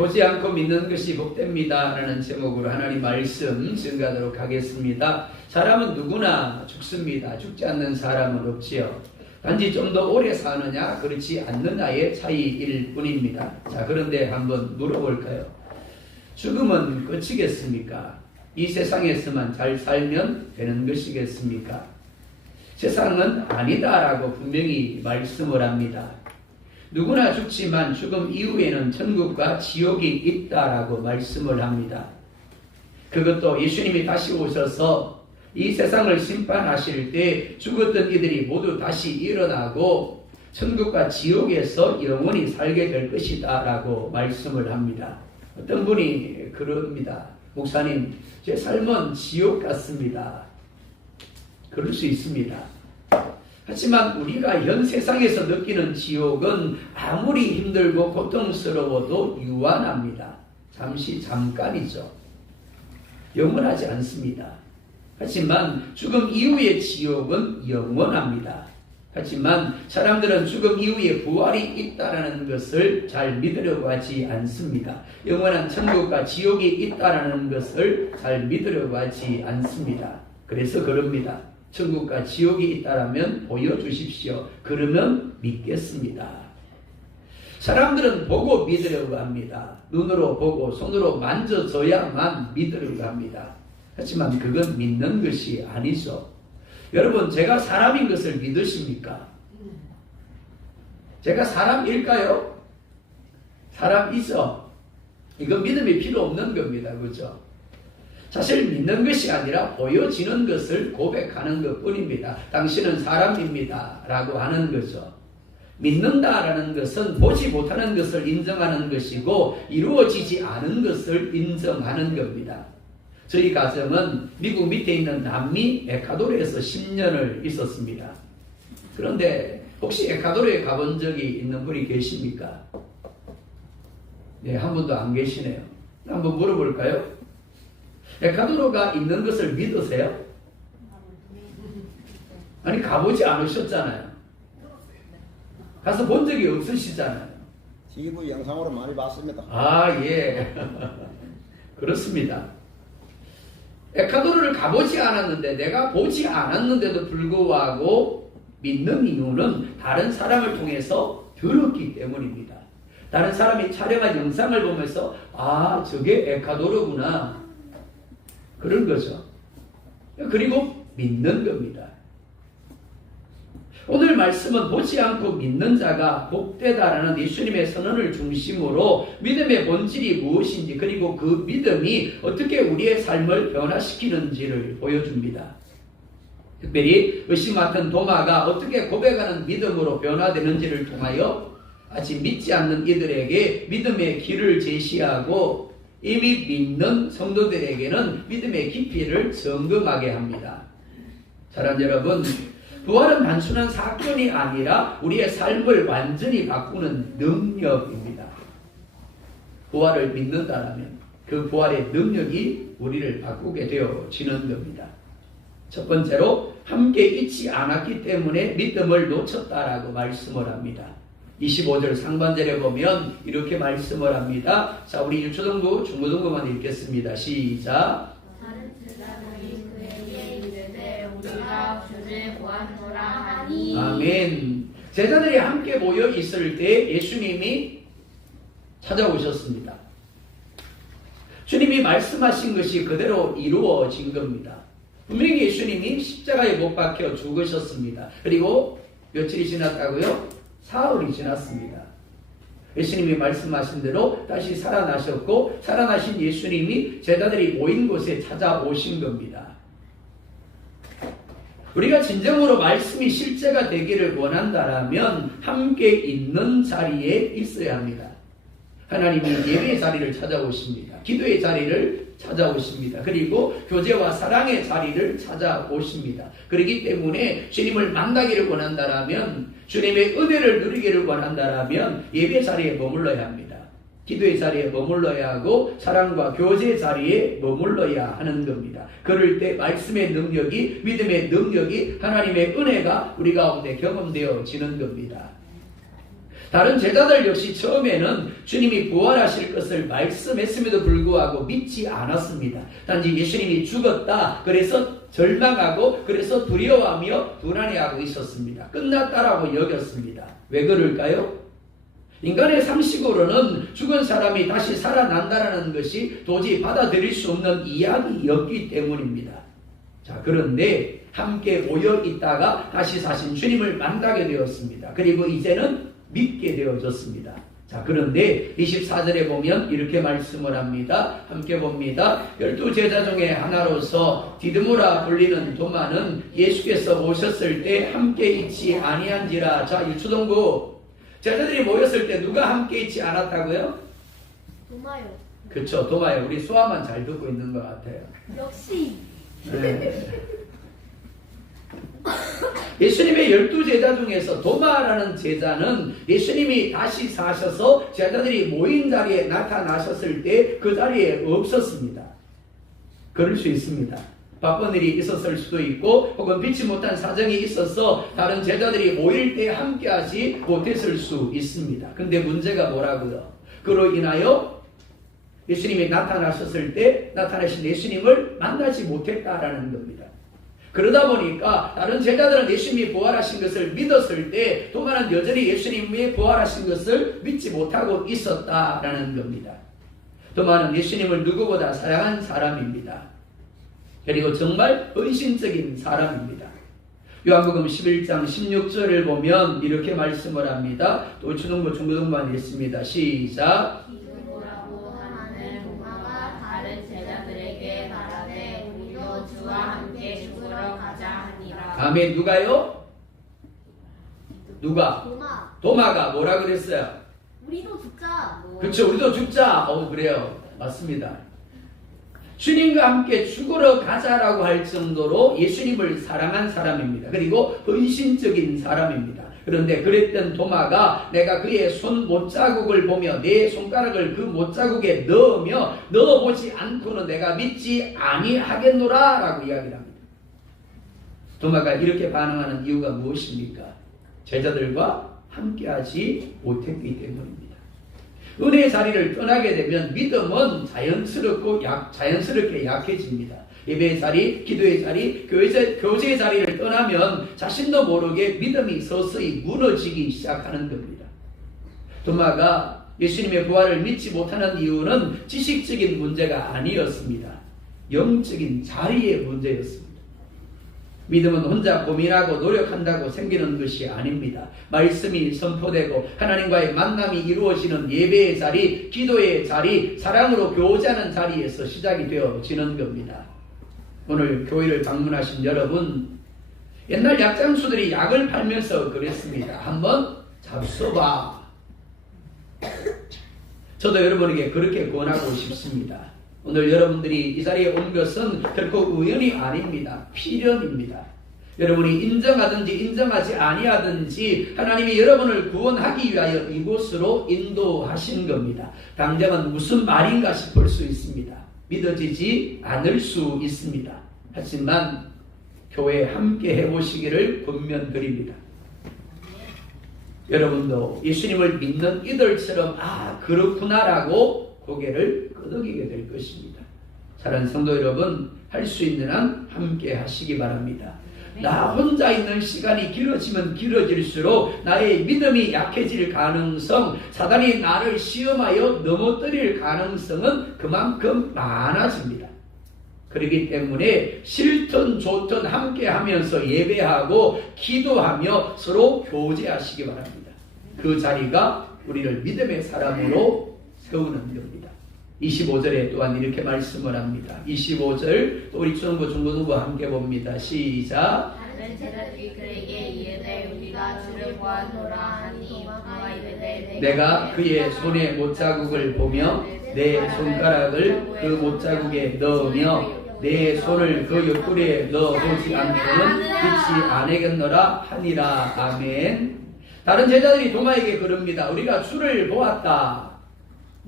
보지 않고 믿는 것이 복됩니다 라는 제목으로 하나님 말씀 증거하도록 하겠습니다. 사람은 누구나 죽습니다. 죽지 않는 사람은 없지요. 단지 좀 더 오래 사느냐 그렇지 않느냐의 차이일 뿐입니다. 자, 그런데 한번 물어볼까요? 죽음은 끝이겠습니까? 이 세상에서만 잘 살면 되는 것이겠습니까? 세상은 아니다라고 분명히 말씀을 합니다. 누구나 죽지만 죽음 이후에는 천국과 지옥이 있다라고 말씀을 합니다. 그것도 예수님이 다시 오셔서 이 세상을 심판하실 때 죽었던 이들이 모두 다시 일어나고 천국과 지옥에서 영원히 살게 될 것이다 라고 말씀을 합니다. 어떤 분이 그럽니다. 목사님, 제 삶은 지옥 같습니다. 그럴 수 있습니다. 하지만 우리가 현 세상에서 느끼는 지옥은 아무리 힘들고 고통스러워도 유한합니다. 잠깐이죠. 영원하지 않습니다. 하지만 죽음 이후의 지옥은 영원합니다. 하지만 사람들은 죽음 이후에 부활이 있다는 것을 잘 믿으려고 하지 않습니다. 영원한 천국과 지옥이 있다는 것을 잘 믿으려고 하지 않습니다. 그래서 그럽니다. 천국과 지옥이 있다라면 보여주십시오. 그러면 믿겠습니다. 사람들은 보고 믿으려고 합니다. 눈으로 보고 손으로 만져줘야만 믿으려고 합니다. 하지만 그건 믿는 것이 아니죠. 여러분, 제가 사람인 것을 믿으십니까? 제가 사람일까요? 사람이죠. 이건 믿음이 필요 없는 겁니다. 그렇죠? 사실 믿는 것이 아니라 보여지는 것을 고백하는 것 뿐입니다. 당신은 사람입니다 라고 하는 거죠. 믿는다라는 것은 보지 못하는 것을 인정하는 것이고 이루어지지 않은 것을 인정하는 겁니다. 저희 가정은 미국 밑에 있는 남미 에콰도르에서 10년을 있었습니다. 그런데 혹시 에콰도르에 가본 적이 있는 분이 계십니까? 네, 한 분도 안 계시네요. 한번 물어볼까요? 에콰도르가 있는 것을 믿으세요? 아니, 가보지 않으셨잖아요. 가서 본 적이 없으시잖아요. TV 영상으로 많이 봤습니다. 아, 예. 그렇습니다. 에콰도르를 가보지 않았는데, 내가 보지 않았는데도 불구하고 믿는 이유는 다른 사람을 통해서 들었기 때문입니다. 다른 사람이 촬영한 영상을 보면서 아, 저게 에콰도르구나, 그런 거죠. 그리고 믿는 겁니다. 오늘 말씀은 보지 않고 믿는 자가 복되다라는 예수님의 선언을 중심으로 믿음의 본질이 무엇인지, 그리고 그 믿음이 어떻게 우리의 삶을 변화시키는지를 보여줍니다. 특별히 의심 많던 도마가 어떻게 고백하는 믿음으로 변화되는지를 통하여 아직 믿지 않는 이들에게 믿음의 길을 제시하고 이미 믿는 성도들에게는 믿음의 깊이를 점검하게 합니다. 사랑 여러분, 부활은 단순한 사건이 아니라 우리의 삶을 완전히 바꾸는 능력입니다. 부활을 믿는다면 그 부활의 능력이 우리를 바꾸게 되어지는 겁니다. 첫 번째로 함께 있지 않았기 때문에 믿음을 놓쳤다라고 말씀을 합니다. 25절 상반절에 보면 이렇게 말씀을 합니다. 자, 우리 유초등부 중고등부만 읽겠습니다. 시작. 아멘. 제자들이 함께 모여 있을 때 예수님이 찾아오셨습니다. 주님이 말씀하신 것이 그대로 이루어진 겁니다. 분명히 예수님이 십자가에 못 박혀 죽으셨습니다. 그리고 며칠이 지났다고요? 사흘이 지났습니다. 예수님이 말씀하신 대로 다시 살아나셨고, 살아나신 예수님이 제자들이 모인 곳에 찾아오신 겁니다. 우리가 진정으로 말씀이 실제가 되기를 원한다면 함께 있는 자리에 있어야 합니다. 하나님이 예배의 자리를 찾아오십니다. 기도의 자리를 찾아오십니다. 그리고 교제와 사랑의 자리를 찾아오십니다. 그렇기 때문에 주님을 만나기를 원한다면, 주님의 은혜를 누리기를 원한다면 예배 자리에 머물러야 합니다. 기도의 자리에 머물러야 하고 사랑과 교제 자리에 머물러야 하는 겁니다. 그럴 때 말씀의 능력이, 믿음의 능력이, 하나님의 은혜가 우리 가운데 경험되어지는 겁니다. 다른 제자들 역시 처음에는 주님이 부활하실 것을 말씀했음에도 불구하고 믿지 않았습니다. 단지 예수님이 죽었다, 그래서 절망하고 그래서 두려워하며 불안해하고 있었습니다. 끝났다라고 여겼습니다. 왜 그럴까요? 인간의 상식으로는 죽은 사람이 다시 살아난다는 것이 도저히 받아들일 수 없는 이야기였기 때문입니다. 자, 그런데 함께 모여 있다가 다시 사신 주님을 만나게 되었습니다. 그리고 이제는 믿게 되어졌습니다. 자, 그런데 24절에 보면 이렇게 말씀을 합니다. 함께 봅니다. 12제자 중에 하나로서 디드모라 불리는 도마는 예수께서 오셨을 때 함께 있지 아니한지라. 자, 유초동부 제자들이 모였을 때 누가 함께 있지 않았다고요? 도마요. 그쵸, 도마요. 우리 수화만 잘 듣고 있는 것 같아요. 역시. 네. 예수님의 12제자 중에서 도마라는 제자는 예수님이 다시 사셔서 제자들이 모인 자리에 나타나셨을 때 그 자리에 없었습니다. 그럴 수 있습니다. 바쁜 일이 있었을 수도 있고 혹은 믿지 못한 사정이 있어서 다른 제자들이 모일 때 함께하지 못했을 수 있습니다. 근데 문제가 뭐라고요? 그로 인하여 예수님이 나타나셨을 때 나타나신 예수님을 만나지 못했다라는 겁니다. 그러다 보니까 다른 제자들은 예수님이 부활하신 것을 믿었을 때 도마는 여전히 예수님이 부활하신 것을 믿지 못하고 있었다라는 겁니다. 도마는 예수님을 누구보다 사랑한 사람입니다. 그리고 정말 헌신적인 사람입니다. 요한복음 11장 16절을 보면 이렇게 말씀을 합니다. 또 초등부 중고등부만 읽습니다. 시작. 기도라고 하는 도마가 다른 제자들에게 말하되 우리도 주와 함께 죽으러 가자 하니라. 아멘. 누가요? 누가? 도마. 도마가 뭐라 그랬어요? 우리도 죽자. 그렇죠. 우리도 죽자. 그래요. 맞습니다. 주님과 함께 죽으러 가자라고 할 정도로 예수님을 사랑한 사람입니다. 그리고 헌신적인 사람입니다. 그런데 그랬던 도마가 내가 그의 손 못자국을 보며 내 손가락을 그 못자국에 넣어보지 않고는 내가 믿지 아니하겠노라 라고 이야기를 합니다. 도마가 이렇게 반응하는 이유가 무엇입니까? 제자들과 함께하지 못했기 때문입니다. 은혜의 자리를 떠나게 되면 믿음은 자연스럽게 약해집니다. 예배의 자리, 기도의 자리, 교제의 자리를 떠나면 자신도 모르게 믿음이 서서히 무너지기 시작하는 겁니다. 도마가 예수님의 부활을 믿지 못하는 이유는 지식적인 문제가 아니었습니다. 영적인 자리의 문제였습니다. 믿음은 혼자 고민하고 노력한다고 생기는 것이 아닙니다. 말씀이 선포되고 하나님과의 만남이 이루어지는 예배의 자리, 기도의 자리, 사랑으로 교제하는 자리에서 시작이 되어지는 겁니다. 오늘 교회를 방문하신 여러분, 옛날 약장수들이 약을 팔면서 그랬습니다. 한번 잡숴봐. 저도 여러분에게 그렇게 권하고 싶습니다. 오늘 여러분들이 이 자리에 온 것은 결코 우연이 아닙니다. 필연입니다. 여러분이 인정하든지 인정하지 아니하든지 하나님이 여러분을 구원하기 위하여 이곳으로 인도하신 겁니다. 당장은 무슨 말인가 싶을 수 있습니다. 믿어지지 않을 수 있습니다. 하지만 교회에 함께 해보시기를 권면드립니다. 여러분도 예수님을 믿는 이들처럼 그렇구나라고 고개를 끄덕이게 될 것입니다. 사랑하는 성도 여러분, 할 수 있는 한 함께 하시기 바랍니다. 나 혼자 있는 시간이 길어지면 길어질수록 나의 믿음이 약해질 가능성, 사단이 나를 시험하여 넘어뜨릴 가능성은 그만큼 많아집니다. 그렇기 때문에 싫든 좋든 함께 하면서 예배하고 기도하며 서로 교제하시기 바랍니다. 그 자리가 우리를 믿음의 사람으로 세우는 겁니다. 25절에 또한 이렇게 말씀을 합니다. 25절 또 우리 중고등부 중고등부 함께 봅니다. 시작. 다른 제자들이 그에게 이르되 우리가 주를 보았노라 하니 그가 이르되 내가 그의 손에 못자국을 보며 내 손가락을 그 못자국에 넣으며 내 손을 그 옆구리에 넣어보지 않고는 믿지 않겠노라 하니라. 아멘. 다른 제자들이 도마에게 그럽니다. 우리가 주를 보았다.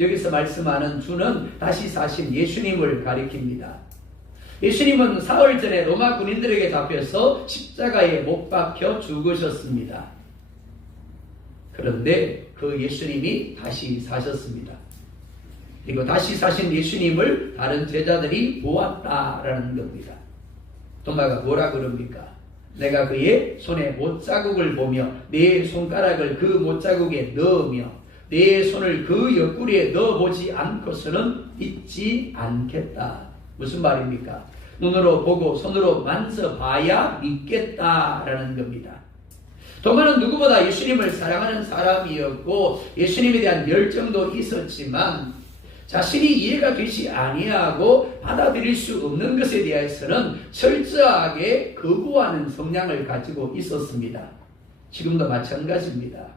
여기서 말씀하는 주는 다시 사신 예수님을 가리킵니다. 예수님은 사흘 전에 로마 군인들에게 잡혀서 십자가에 못 박혀 죽으셨습니다. 그런데 그 예수님이 다시 사셨습니다. 그리고 다시 사신 예수님을 다른 제자들이 보았다라는 겁니다. 도마가 뭐라 그럽니까? 내가 그의 손에 못자국을 보며 내 손가락을 그 못자국에 넣으며 내 손을 그 옆구리에 넣어보지 않고서는 믿지 않겠다. 무슨 말입니까? 눈으로 보고 손으로 만져봐야 믿겠다라는 겁니다. 도마는 누구보다 예수님을 사랑하는 사람이었고 예수님에 대한 열정도 있었지만 자신이 이해가 되지 아니하고 받아들일 수 없는 것에 대해서는 철저하게 거부하는 성향을 가지고 있었습니다. 지금도 마찬가지입니다.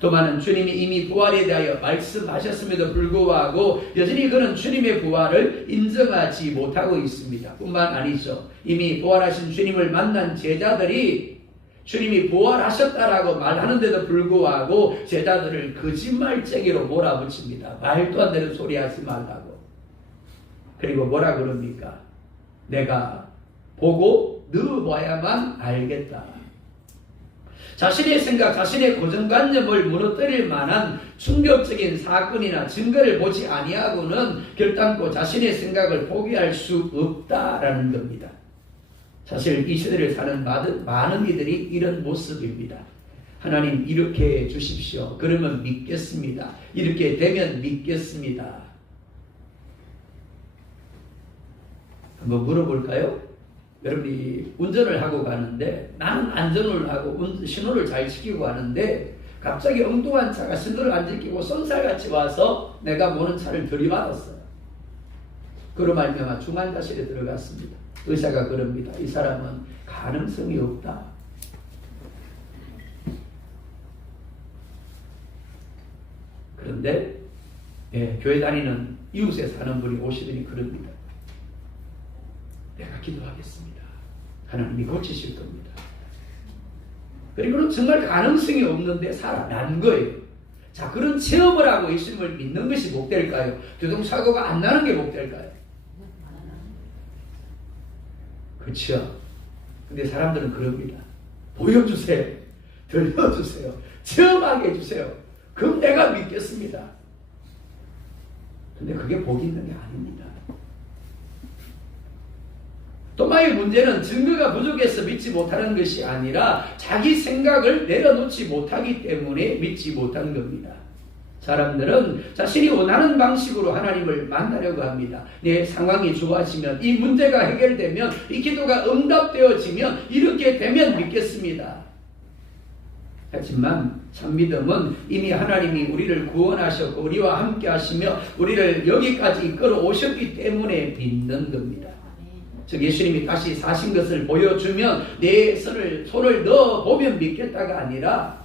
도마는 주님이 이미 부활에 대하여 말씀하셨음에도 불구하고 여전히 그는 주님의 부활을 인정하지 못하고 있습니다. 뿐만 아니죠. 이미 부활하신 주님을 만난 제자들이 주님이 부활하셨다라고 말하는데도 불구하고 제자들을 거짓말쟁이로 몰아붙입니다. 말도 안 되는 소리 하지 말라고. 그리고 뭐라 그럽니까? 내가 보고 넣어봐야만 알겠다. 자신의 생각, 자신의 고정관념을 무너뜨릴 만한 충격적인 사건이나 증거를 보지 아니하고는 결단코 자신의 생각을 포기할 수 없다라는 겁니다. 사실 이 시대를 사는 많은 이들이 이런 모습입니다. 하나님 이렇게 해 주십시오. 그러면 믿겠습니다. 이렇게 되면 믿겠습니다. 한번 물어볼까요? 여러분이 운전을 하고 가는데 나는 안전을 하고 신호를 잘 지키고 가는데 갑자기 엉뚱한 차가 신호를 안 지키고 쏜살같이 와서 내가 모는 차를 들이받았어요. 그로 말미암아 중환자실에 들어갔습니다. 의사가 그럽니다. 이 사람은 가능성이 없다. 그런데 교회 다니는 이웃에 사는 분이 오시더니 그럽니다. 내가 기도하겠습니다. 하나님이 고치실 겁니다. 그리고는 정말 가능성이 없는데 살아난 거예요. 자, 그런 체험을 하고 예수님을 믿는 것이 목될까요? 교통사고가 안 나는 게 목될까요? 그렇죠. 근데 사람들은 그럽니다. 보여주세요. 들려주세요. 체험하게 해주세요. 그럼 내가 믿겠습니다. 근데 그게 복이 있는 게 아닙니다. 도마의 문제는 증거가 부족해서 믿지 못하는 것이 아니라 자기 생각을 내려놓지 못하기 때문에 믿지 못한 겁니다. 사람들은 자신이 원하는 방식으로 하나님을 만나려고 합니다. 내 상황이 좋아지면, 이 문제가 해결되면, 이 기도가 응답되어지면 이렇게 되면 믿겠습니다. 하지만 참믿음은 이미 하나님이 우리를 구원하셨고 우리와 함께 하시며 우리를 여기까지 이끌어 오셨기 때문에 믿는 겁니다. 즉 예수님이 다시 사신 것을 보여주면 내 손을 넣어보면 믿겠다가 아니라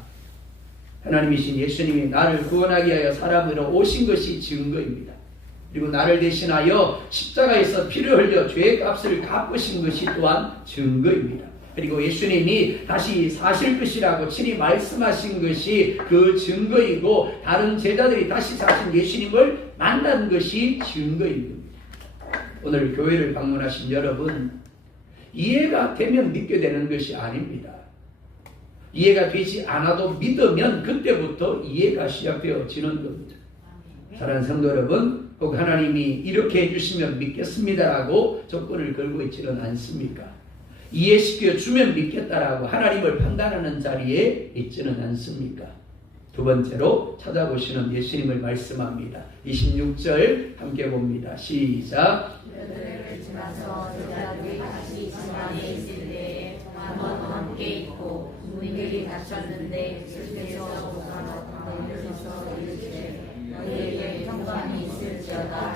하나님이신 예수님이 나를 구원하기 위하여 사람으로 오신 것이 증거입니다. 그리고 나를 대신하여 십자가에서 피를 흘려 죄의 값을 갚으신 것이 또한 증거입니다. 그리고 예수님이 다시 사실 것이라고 친히 말씀하신 것이 그 증거이고 다른 제자들이 다시 사신 예수님을 만난 것이 증거입니다. 오늘 교회를 방문하신 여러분, 이해가 되면 믿게 되는 것이 아닙니다. 이해가 되지 않아도 믿으면 그때부터 이해가 시작되어지는 겁니다. 사랑하는 성도 여러분, 꼭 하나님이 이렇게 해주시면 믿겠습니다라고 조건을 걸고 있지는 않습니까? 이해시켜 주면 믿겠다라고 하나님을 판단하는 자리에 있지는 않습니까? 두 번째로 찾아보시는 예수님을 말씀합니다. 26절 함께 봅니다. 시작. 제자들이 다시 집안에 있을 때에 한번 함께 있고 문들이 닫혔는데 주께서 오가서 이르시되 너희에게 평강이 있을지어다.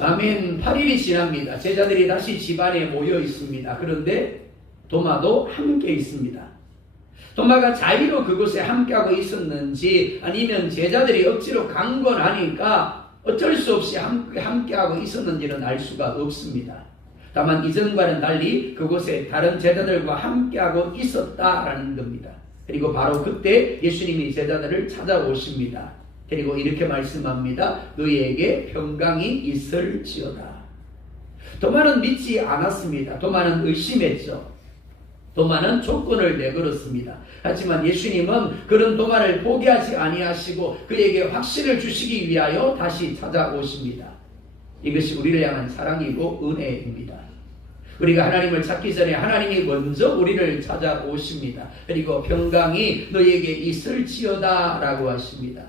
아멘. 8일이 지납니다. 제자들이 다시 집안에 모여 있습니다. 그런데 도마도 함께 있습니다. 도마가 자의로 그곳에 함께하고 있었는지 아니면 제자들이 억지로 강권하니까 어쩔 수 없이 함께하고 있었는지는 알 수가 없습니다. 다만 이전과는 달리 그곳에 다른 제자들과 함께하고 있었다라는 겁니다. 그리고 바로 그때 예수님이 제자들을 찾아오십니다. 그리고 이렇게 말씀합니다. 너희에게 평강이 있을지어다. 도마는 믿지 않았습니다. 도마는 의심했죠. 도마는 조건을 내걸었습니다. 하지만 예수님은 그런 도마를 포기하지 아니하시고 그에게 확신을 주시기 위하여 다시 찾아오십니다. 이것이 우리를 향한 사랑이고 은혜입니다. 우리가 하나님을 찾기 전에 하나님이 먼저 우리를 찾아오십니다. 그리고 평강이 너희에게 있을지어다 라고 하십니다.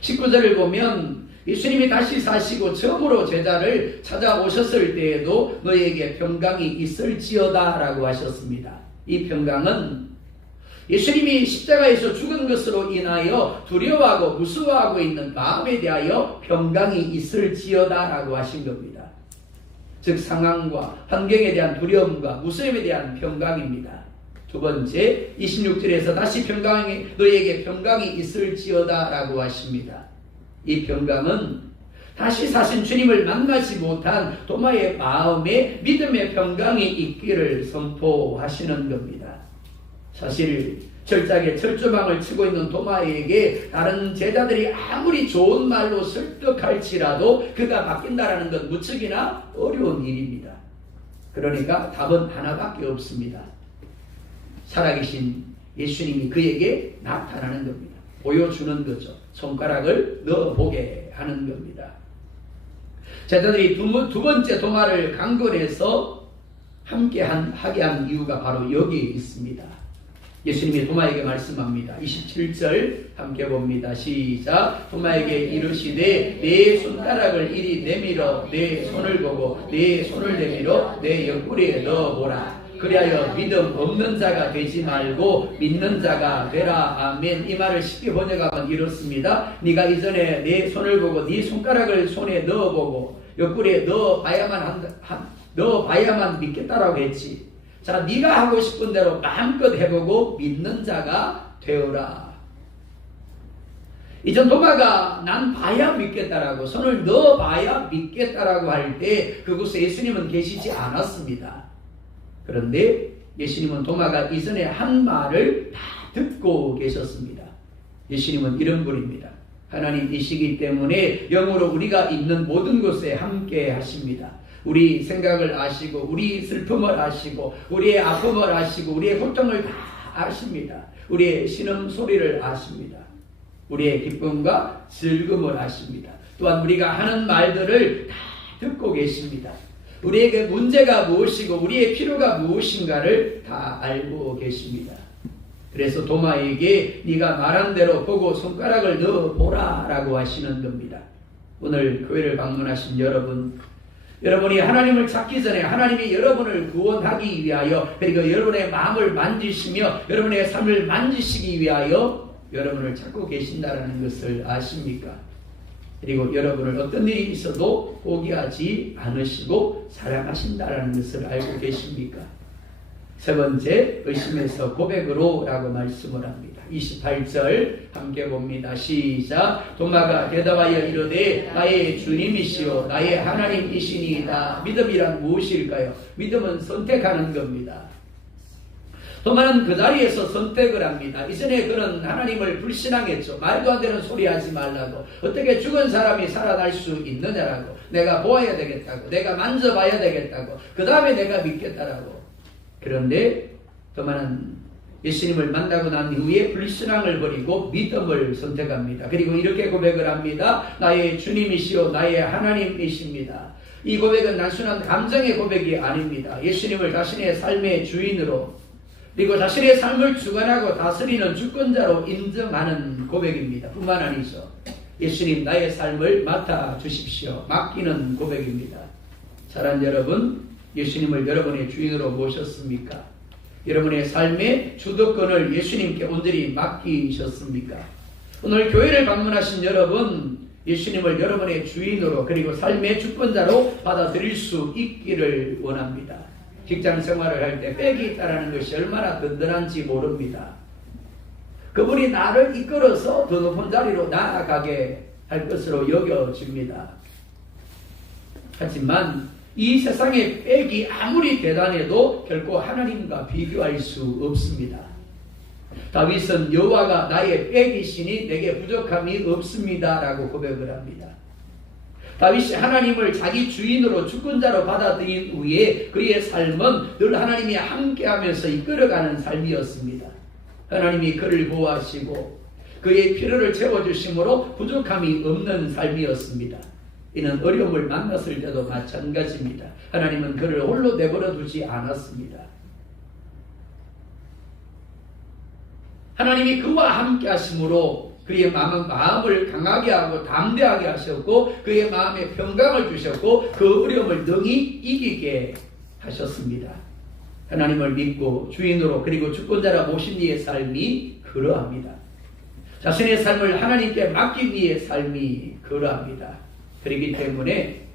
19절을 보면 예수님이 다시 사시고 처음으로 제자를 찾아오셨을 때에도 너희에게 평강이 있을지어다 라고 하셨습니다. 이 평강은 예수님이 십자가에서 죽은 것으로 인하여 두려워하고 무서워하고 있는 마음에 대하여 평강이 있을지어다 라고 하신 겁니다. 즉 상황과 환경에 대한 두려움과 무서움에 대한 평강입니다. 두 번째 26절에서 다시 너희에게 평강이 있을지어다 라고 하십니다. 이 평강은 다시 사신 주님을 만나지 못한 도마의 마음에 믿음의 평강이 있기를 선포하시는 겁니다. 사실 절짝에 철조망을 치고 있는 도마에게 다른 제자들이 아무리 좋은 말로 설득할지라도 그가 바뀐다라는 건 무척이나 어려운 일입니다. 그러니까 답은 하나밖에 없습니다. 살아계신 예수님이 그에게 나타나는 겁니다. 보여주는 거죠. 손가락을 넣어보게 하는 겁니다. 제자들이 두 번째 도마를 강권해서 하게 한 이유가 바로 여기에 있습니다. 예수님이 도마에게 말씀합니다. 27절 함께 봅니다. 시작. 도마에게 이르시되 내 손가락을 이리 내밀어 내 손을 보고 내 손을 내밀어 내 옆구리에 넣어보라. 그리하여 믿음 없는 자가 되지 말고 믿는 자가 되라. 아멘. 이 말을 쉽게 번역하면 이렇습니다. 네가 이전에 내 손을 보고 네 손가락을 손에 넣어보고 옆구리에 넣어봐야만 믿겠다라고 했지. 자, 네가 하고 싶은 대로 마음껏 해보고 믿는 자가 되어라. 이전 도마가 난 봐야 믿겠다라고 손을 넣어봐야 믿겠다라고 할 때 그곳에 예수님은 계시지 않았습니다. 그런데 예수님은 도마가 이전에 한 말을 다 듣고 계셨습니다. 예수님은 이런 분입니다. 하나님이시기 때문에 영으로 우리가 있는 모든 곳에 함께 하십니다. 우리 생각을 아시고 우리 슬픔을 아시고 우리의 아픔을 아시고 우리의 고통을 다 아십니다. 우리의 신음소리를 아십니다. 우리의 기쁨과 즐거움을 아십니다. 또한 우리가 하는 말들을 다 듣고 계십니다. 우리에게 문제가 무엇이고 우리의 필요가 무엇인가를 다 알고 계십니다. 그래서 도마에게 네가 말한 대로 보고 손가락을 넣어보라 라고 하시는 겁니다. 오늘 교회를 방문하신 여러분이 하나님을 찾기 전에 하나님이 여러분을 구원하기 위하여 그리고 여러분의 마음을 만지시며 여러분의 삶을 만지시기 위하여 여러분을 찾고 계신다는 것을 아십니까? 그리고 여러분을 어떤 일이 있어도 포기하지 않으시고 사랑하신다는 것을 알고 계십니까? 세 번째, 의심에서 고백으로 라고 말씀을 합니다. 28절 함께 봅니다. 시작. 도마가 대답하여 이르되 나의 주님이시오 나의 하나님이시니이다. 믿음이란 무엇일까요? 믿음은 선택하는 겁니다. 도마는 그 자리에서 선택을 합니다. 이전에 그는 하나님을 불신앙했죠. 말도 안 되는 소리 하지 말라고. 어떻게 죽은 사람이 살아날 수 있느냐라고. 내가 보아야 되겠다고. 내가 만져봐야 되겠다고. 그 다음에 내가 믿겠다라고. 그런데 도마는 예수님을 만나고 난 이후에 불신앙을 버리고 믿음을 선택합니다. 그리고 이렇게 고백을 합니다. 나의 주님이시오 나의 하나님이십니다. 이 고백은 단순한 감정의 고백이 아닙니다. 예수님을 자신의 삶의 주인으로 그리고 자신의 삶을 주관하고 다스리는 주권자로 인정하는 고백입니다. 뿐만 아니죠. 예수님 나의 삶을 맡아주십시오. 맡기는 고백입니다. 사랑하는 여러분, 예수님을 여러분의 주인으로 모셨습니까? 여러분의 삶의 주도권을 예수님께 온전히 맡기셨습니까? 오늘 교회를 방문하신 여러분, 예수님을 여러분의 주인으로 그리고 삶의 주권자로 받아들일 수 있기를 원합니다. 직장 생활을 할 때 백이 있다는 것이 얼마나 든든한지 모릅니다. 그분이 나를 이끌어서 더 높은 자리로 나아가게 할 것으로 여겨집니다. 하지만 이 세상의 백이 아무리 대단해도 결코 하나님과 비교할 수 없습니다. 다윗은 여호와가 나의 백이시니 내게 부족함이 없습니다 라고 고백을 합니다. 다윗이 하나님을 자기 주인으로 주권자로 받아들인 후에 그의 삶은 늘 하나님이 함께하면서 이끌어가는 삶이었습니다. 하나님이 그를 보호하시고 그의 필요를 채워주심으로 부족함이 없는 삶이었습니다. 이는 어려움을 만났을 때도 마찬가지입니다. 하나님은 그를 홀로 내버려 두지 않았습니다. 하나님이 그와 함께 하심으로 그의 마음을 강하게 하고 담대하게 하셨고 그의 마음에 평강을 주셨고 그 어려움을 능히 이기게 하셨습니다. 하나님을 믿고 주인으로 그리고 주권자라 모신 이의 삶이 그러합니다. 자신의 삶을 하나님께 맡긴 이의 삶이 그러합니다. 그렇기 때문에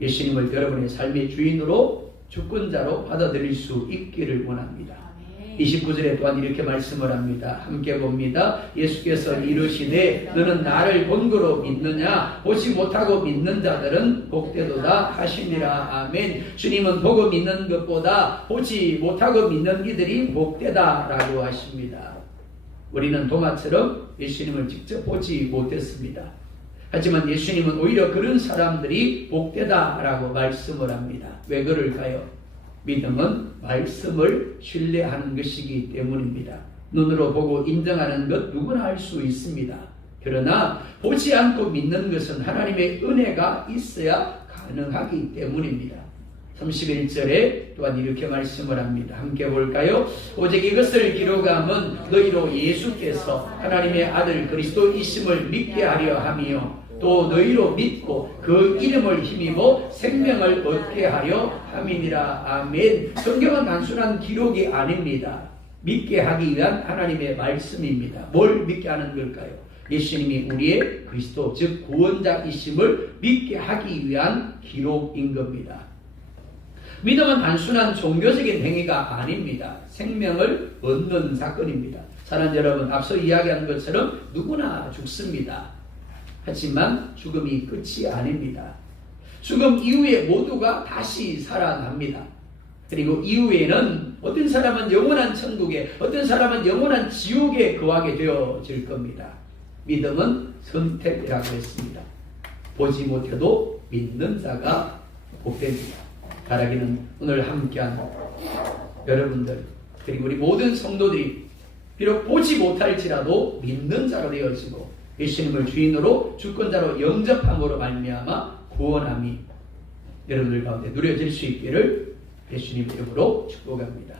예수님을 여러분의 삶의 주인으로 주권자로 받아들일 수 있기를 원합니다. 29절에 또한 이렇게 말씀을 합니다. 함께 봅니다. 예수께서 이르시되 너는 나를 본거로 믿느냐 보지 못하고 믿는 자들은 복되도다 하시니라. 아멘. 주님은 보고 믿는 것보다 보지 못하고 믿는 이들이 복되다라고 하십니다. 우리는 도마처럼 예수님을 직접 보지 못했습니다. 하지만 예수님은 오히려 그런 사람들이 복되다라고 말씀을 합니다. 왜 그럴까요? 믿음은 말씀을 신뢰하는 것이기 때문입니다. 눈으로 보고 인정하는 것 누구나 할 수 있습니다. 그러나 보지 않고 믿는 것은 하나님의 은혜가 있어야 가능하기 때문입니다. 31절에 또한 이렇게 말씀을 합니다. 함께 볼까요? 오직 이것을 기록함은 너희로 예수께서 하나님의 아들 그리스도이심을 믿게 하려 함이요 또 너희로 믿고 그 이름을 힘입어 생명을 얻게 하려 함이니라. 아멘. 성경은 단순한 기록이 아닙니다. 믿게 하기 위한 하나님의 말씀입니다. 뭘 믿게 하는 걸까요? 예수님이 우리의 그리스도 즉 구원자이심을 믿게 하기 위한 기록인 겁니다. 믿음은 단순한 종교적인 행위가 아닙니다. 생명을 얻는 사건입니다. 사랑하는 여러분, 앞서 이야기한 것처럼 누구나 죽습니다. 하지만 죽음이 끝이 아닙니다. 죽음 이후에 모두가 다시 살아납니다. 그리고 이후에는 어떤 사람은 영원한 천국에, 어떤 사람은 영원한 지옥에 거하게 되어질 겁니다. 믿음은 선택이라고 했습니다. 보지 못해도 믿는 자가 복됩니다. 바라기는 오늘 함께한 여러분들 그리고 우리 모든 성도들이 비록 보지 못할지라도 믿는 자가 되어지고 예수님을 주인으로 주권자로 영접함으로 말미암아 구원함이 여러분들 가운데 누려질 수 있기를 예수님 이름으로 축복합니다.